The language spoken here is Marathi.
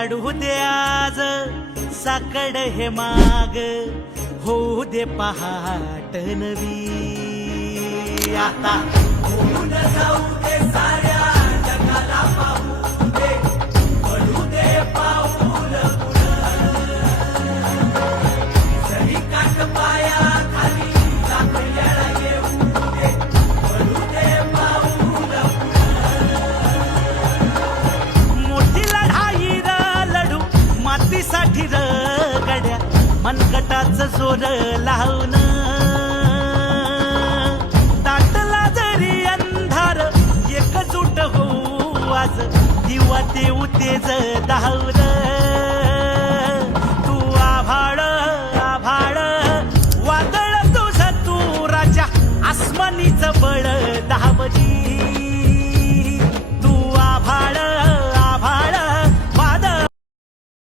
काढू दे आज साकड हे माग, होऊ दे पहाट नवी. आता होऊन जाऊ दे साऱ्या जगाला पाहू दे, पडू दे पाऊल जरी काट पाया खाली आपल्याला येऊ दे, पडू दे पाऊल. मोठी लढाई र लढू मातीसाठी र गड्या, मनगटाचं जोर लावून. दाटला जरी अंधार एकजूट होऊ आज, दिवा देऊ तेज धावून.